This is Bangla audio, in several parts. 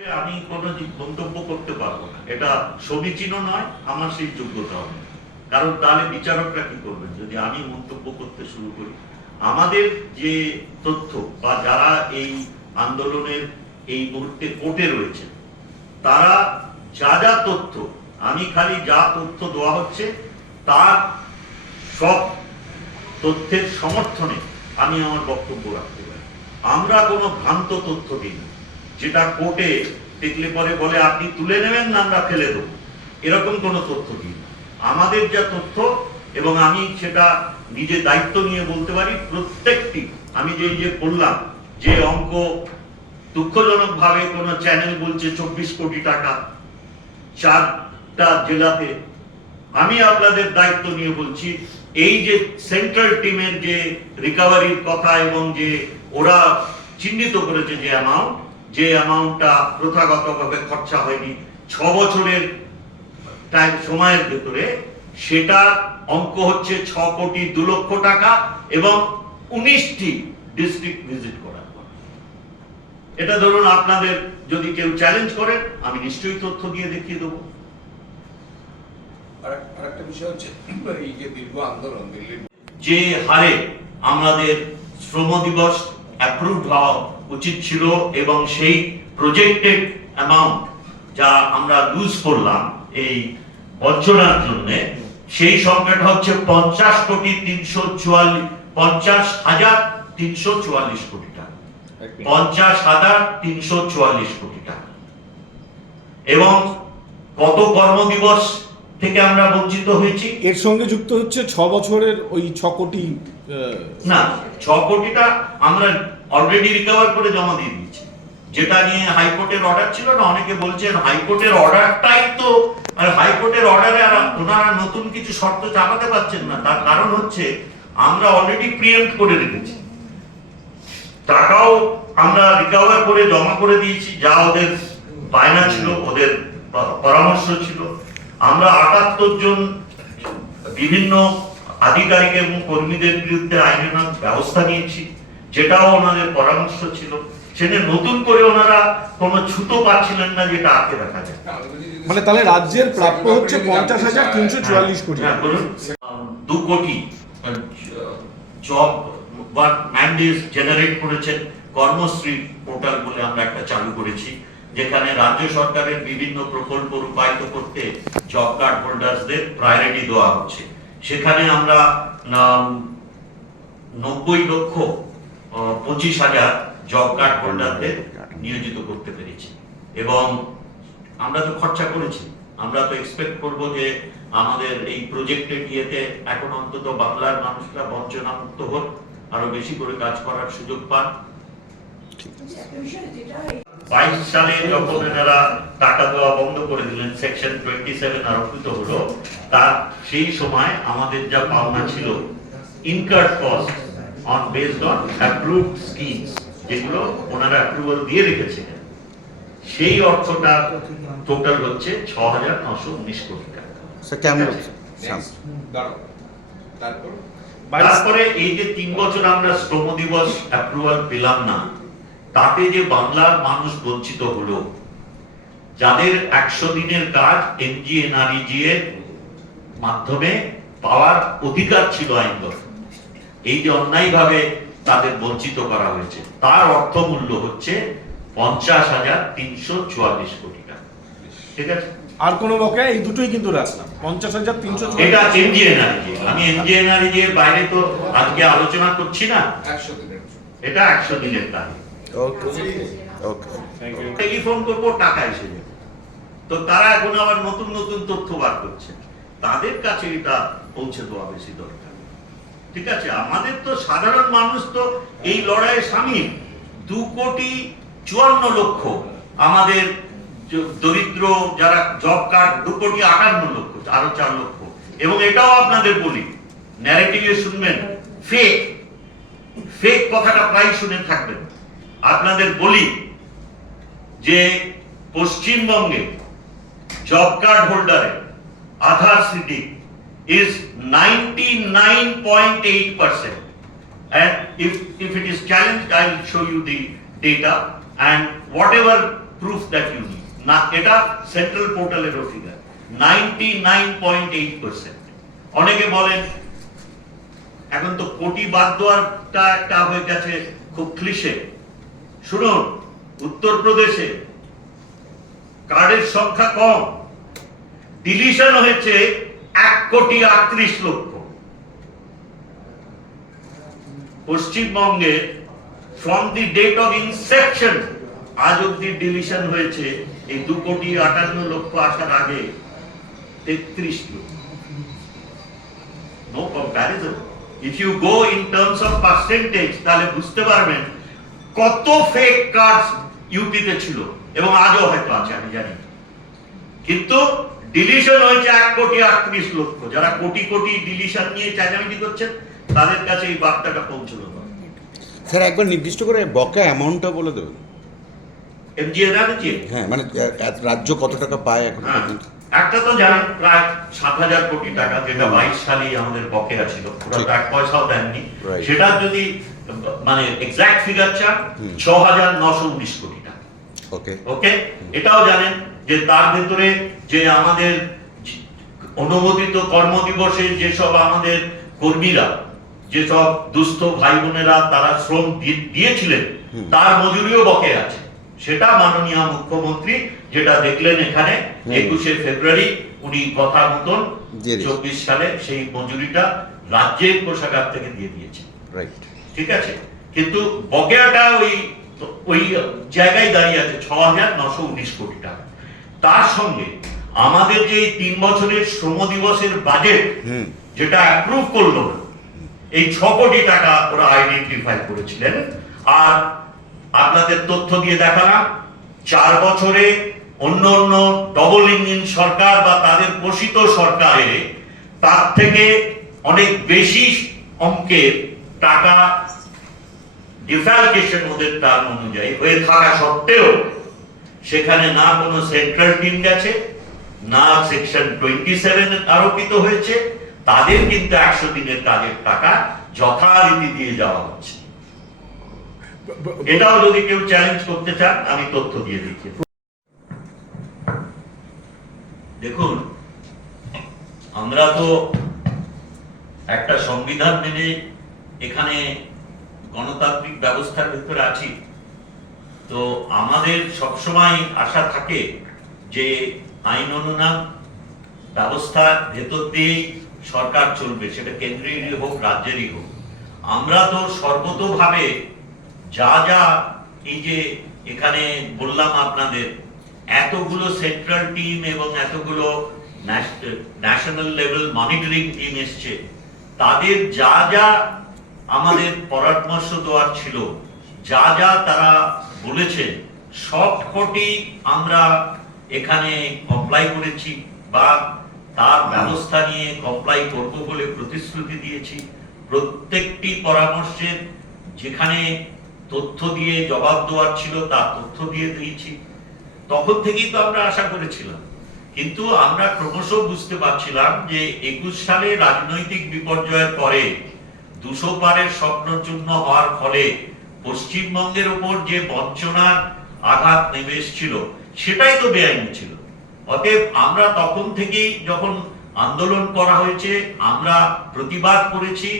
আমি কোনো মন্তব্য করতে পারবো না, এটা সমীচীনও নয়, আমার সেই যোগ্যতাও নেই। কারণ তাহলে বিচারকরা কি করবেন যদি আমি মন্তব্য করতে শুরু করি? আমাদের যে তথ্য বা যারা এই আন্দোলনের এই মুহূর্তে কোর্টে রয়েছে তারা যা যা তথ্য, আমি খালি যা তথ্য দেওয়া হচ্ছে তার সব তথ্যের সমর্থনে আমি আমার বক্তব্য রাখতে পারি। আমরা কোনো ভ্রান্ত তথ্য দিই যেটা কোর্টে দেখলে পরে বলে আপনি তুলে নেবেন না আমরা ফেলে দেবো, এরকম কোনো তথ্য দিই না। আমাদের যা তথ্য, এবং আমি সেটা নিজে দায়িত্ব নিয়ে বলতে পারি, প্রত্যেকটি আমি যে বললাম যে অঙ্ক দুঃখজনক ভাবে কোন চ্যানেল বলছে 24 কোটি টাকা 4টা জেলাতে, আমি আপনাদের দায়িত্ব নিয়ে বলছি এই যে সেন্ট্রাল টিমের যে রিকভারির কথা এবং যে ওরা চিহ্নিত করেছে যে অ্যামাউন্টটা প্রথাগতভাবে খরচা হয়নি 6 বছরের টাইম সময়ের ভেতরে, সেটা অঙ্ক হচ্ছে 6 কোটি 2 লক্ষ টাকা এবং 19টি ডিস্ট্রিক্ট ভিজিট করার পর। এটা ধরুন আপনাদের যদি কেউ চ্যালেঞ্জ করেন আমি নিশ্চয়ই তথ্য দিয়ে দেখিয়ে দেবো। আরেকটা বিষয় হচ্ছে এই যে দীর্ঘ আন্দোলন দিল্লির যে হারে আমাদের শ্রম দিবস অ্যাপ্রুভ হওয়া উচিত ছিল এবং সেই প্রজেক্টেড অ্যামাউন্ট যা আমরা লুজ করলাম এই বঞ্চনার জন্য, সেই সংখ্যাটা হচ্ছে 50,344 কোটি টাকা, 50,344 কোটি টাকা। এবং কত কর্মদিবস থেকে আমরা বঞ্চিত হয়েছি? এর সঙ্গে যুক্ত হচ্ছে 6 বছরের ওই 6 কোটি না, 6 কোটিটা আমরা অলরেডি রিকভার করে জমা দিয়ে দিয়েছি, যেটা নিয়ে হাইকোর্টের অর্ডার ছিল না। অনেকে বলছেন হাইকোর্টের অর্ডারটাই তো, আর হাইকোর্টের অর্ডারে ওনারা নতুন কিছু শর্ত চাপাতে পারছেন না। তার কারণ হচ্ছে আমরা অলরেডি প্রিএম্প্ট করে রেখেছি, টাকাও আমরা রিকভার করে জমা করে দিয়েছি, যা ওদের বায়না ছিল, ওদের পরামর্শ ছিল। আমরা 78 জন বিভিন্ন আধিকারিক এবং কর্মীদের বিরুদ্ধে আইনানুগ ব্যবস্থা নিয়েছি, যেটাও ওনাদের পরামর্শ ছিল। সেটা নতুন করে ওনারা কোনো ছুতো পাচ্ছিলেন না যেটা আটকে রাখা যায়। মানে তাহলে রাজ্যের প্রাপ্য হচ্ছে 50,344 কোটি। হ্যাঁ, বলুন। 2 কোটি জব বা ম্যান্ডেট জেনারেট করেছেন। কর্মশ্রী পোর্টাল বলে আমরা একটা চালু করেছি, যেখানে রাজ্য সরকারের বিভিন্ন প্রকল্প রূপায়িত করতে জব কার্ড হোল্ডারদের প্রায়োরিটি দেওয়া হচ্ছে। সেখানে আমরা 90,25,000 জব কার্ড হোল্ডারদের নিয়োজিত করতে পেরেছি। এবং আমরা তো খরচা করেছি, আমরা তো এক্সপেক্ট করব যে আমাদের এই প্রজেক্টের ইয়েতে এখন অন্তত বাংলার মানুষরা বঞ্চনা মুক্ত হোক, আরো বেশি করে কাজ করার সুযোগ পান। 22 সালে যখন এনারা টাকা দেওয়া বন্ধ করে দিলেন, সেকশন 27 আরোপিত হলো, তার সেই সময় আমাদের যা পাওনা ছিল incurred cost on based on approved schemes, যেগুলো ওনারা অ্যাপ্রুভাল দিয়ে রেখেছিলেন, সেই অর্থটা টোটাল হচ্ছে 6,919 কোটি টাকা। তারপরে এই যে 3 বছর আমরা শ্রম দিবস অ্যাপ্রুভাল পেলাম না, তাতে যে বাংলার মানুষ বঞ্চিত হলো, যাদের 100 দিনের কাজ এমজিএনআরইজি এর মাধ্যমে পাওয়ার অধিকার ছিল আইনগত, এই যে অন্যায়ভাবে তাদের বঞ্চিত করা হয়েছে, তার অর্থমূল্য হচ্ছে 50,344 কোটি টাকা। ঠিক আছে, আর কোন বকেয়া এই দুটোই কিন্তু রাখলাম 50,344। এটা এমজিএনআরইজি। আমি এমজিএনআরইজি এর বাইরে তো আজকে আলোচনা করছি না, 100 দিনের, এটা 100 দিনের কাজ। ওকে ওকে, থ্যাংক ইউ। টেলিফোন করবো, টাকা এসে যাবে। তো তারা এখন আবার নতুন নতুন তথ্য বার করছে, তাদের কাছে এটা পৌঁছে দেওয়া বেশি দরকার। ঠিক আছে, আমাদের তো সাধারণ মানুষ তো এই লড়াইয়ে সামিল। 2,54,00,000 আমাদের দরিদ্র যারা জব কার্ড, 2,58,00,000, আরো 4 লক্ষ। এবং এটাও আপনাদের বলি, ন্যারেটিভে শুনবেন ফেক, ফেক কথাটা প্রায় শুনে থাকবেন। আপনাদের বলি যে পশ্চিমবঙ্গে জব কার্ড হোল্ডারের আধার seeding is 99.8%, and if it is challenged, I will show you the data, and whatever proof that you need. না, এটা সেন্ট্রাল পোর্টালেরও ফিগার 99.8%। অনেকে বলেন এখন তো কোটি বাদ দেওয়াটা একটা হয়ে গেছে খুব ক্লিশে। শুনুন, উত্তরপ্রদেশে কার্ডের সংখ্যা কম, ডিলিশন হয়েছে 1,38,00,000। পশ্চিমবঙ্গে from the date of inception আজ অব্দি ডিলিশন হয়েছে এই 2,58,00,000 আসার আগে 33 লক্ষ। No comparison. If you go in terms of percentage তাহলে বুঝতে পারবেন কত ফেক কার্ড ইউপিতে ছিল এবং আজও হয়তো আছে, আমি জানি। কিন্তু ডিলিশন হয়েছে 1,38,00,000। যারা কোটি কোটি ডিলিশন নিয়ে চেঁচামেচি করছেন তাদের কাছে এই বার্তাটা পৌঁছলো না। স্যার একবার নির্দিষ্ট করে বকেয়া অ্যামাউন্টটা বলে দেবেন। এমজিএর আছে, হ্যাঁ, মানে রাজ্য কত টাকা পায় এখন পর্যন্ত? একটা তো জানেন প্রায় 7,000 কোটি টাকা, যেটা 22 সালেই আমাদের বকেয়া ছিল, পুরো এক পয়সাও দেননি। Right. সেটা যদি মানে এক্সাক্ট ফিগার চান 6,919 কোটি টাকা। ওকে ওকে, এটাও জানেন যে তার ভেতরে যে আমাদের অনুমোদিত কর্মদিবসে যেসব আমাদের কর্মীরা, যেসব দুস্থ ভাই বোনেরা তারা শ্রম দিয়েছিলেন তার মজুরিও বকেয়া আছে। সেটা মাননীয় মুখ্যমন্ত্রী যেটা দেখলেন এখানে 21শে ফেব্রুয়ারি উনি কথা মতন 24 সালে সেই মজুরিটা রাজ্যের কোষাগার থেকে দিয়ে দিয়েছে। রাইট, ঠিক আছে, কিন্তু বকেয়াটা ওই জায়গায় দাঁড়িয়ে আছে 6,919 কোটি টাকা। তার সঙ্গে আমাদের যে 3 বছরের শ্রম দিবসের বাজেট যেটা অ্যাপ্রুভ করলো না, এই 6 কোটি টাকা ওরা আইডেন্টিফাই করেছিলেন। আর আপনাদের তথ্য দিয়ে দেখালাম 4 বছরে অন্য অন্য ডবল ইঞ্জিন সরকার বা তাদের পোষিত সরকারে তার থেকে অনেক বেশি অঙ্কের টাকা ডিফালকেশন ওদের টার্ম অনুযায়ী হয়ে থাকা সত্ত্বেও সেখানে না কোনো সেন্ট্রাল টিম গেছে, না সেকশন 27 আরোপিত হয়েছে। তাদের কিন্তু 100 দিনের কাজের টাকা যথারীতি দিয়ে যাওয়া হচ্ছে। এটাও যদি কেউ চ্যালেঞ্জ করতে চান আমি তথ্য দিয়ে দিচ্ছি। দেখুন, আমরা তো একটা সংবিধান মেনে এখানে গণতান্ত্রিক ব্যবস্থার ভেতরে আছি, তো আমাদের সবসময় আশা থাকে যে আইন অনুনাম ব্যবস্থার ভেতর দিয়ে সরকার চলবে, সেটা কেন্দ্রেরই হোক রাজ্যেরই হোক। আমরা তো সর্বতোভাবে যা যা এই যে এখানে বললাম আপনাদের এতগুলো সেন্ট্রাল টিম এবং এতগুলো ন্যাশনাল লেভেল মনিটরিং টিম এসছে, তাদের যা যা আমাদের পরামর্শ দেওয়ার ছিল, যা যা তারা বলেছেন সবকটি আমরা এখানে কমপ্লাই করেছি বা তার ব্যবস্থা নিয়ে কমপ্লাই করব বলে প্রতিশ্রুতি দিয়েছি। প্রত্যেকটি পরামর্শের যেখানে তথ্য দিয়ে জবাব দেওয়ার ছিল তা তথ্য দিয়ে দিয়েছি। তখন থেকেই তো আমরা আশা করেছিলাম, কিন্তু আমরা ক্রমশ বুঝতে পারছিলাম যে 21 সালে রাজনৈতিক বিপর্যয়ের পরে 200 পারের স্বপ্নচূর্ণ হওয়ার ফলে পশ্চিমবঙ্গের উপর যে বঞ্চনার আঘাত নেমে এসেছিল সেটাই তো বেআইনি ছিল। অতএব আমরা তখন থেকেই যখন আন্দোলন করা হয়েছে, আমরা প্রতিবাদ করেছি,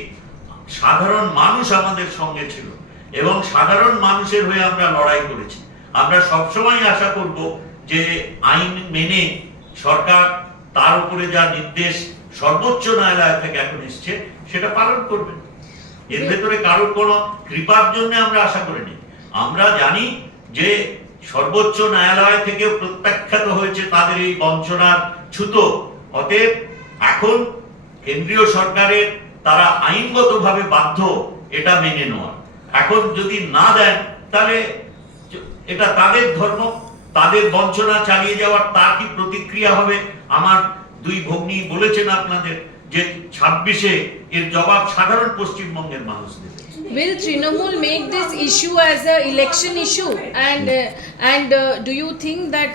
সাধারণ মানুষ আমাদের সঙ্গে ছিল এবং সাধারণ মানুষের হয়ে আমরা লড়াই করেছি। আমরা সবসময় আশা করব যে আইন মেনে সরকার তার উপরে যা নির্দেশ সর্বোচ্চ ন্যায়ালয় থেকে এখন এসছে সেটা পালন করবে। এর ভেতরে কারোর কোনো কৃপার জন্য আমরা আশা করিনি। আমরা জানি যে সর্বোচ্চ ন্যায়ালয় থেকে প্রত্যাখ্যাত হয়েছে তাদের এই বঞ্চনার ছুতো। অতএব এখন কেন্দ্রীয় সরকারের তারা আইনগতভাবে বাধ্য এটা মেনে নেওয়ার। এখন যদি না দেন তাহলে এটা তাদের ধর্ম, তাদের বঞ্চনা চালিয়ে যাওয়ার তার কি প্রতিক্রিয়া হবে। আমার দুই ভগ্নী বলেছেন আপনাদের যে 26-এ এর জবাব সাধারণ পশ্চিমবঙ্গের মানুষ দেবে। Will Trinamool make this issue as an election issue? And do you think that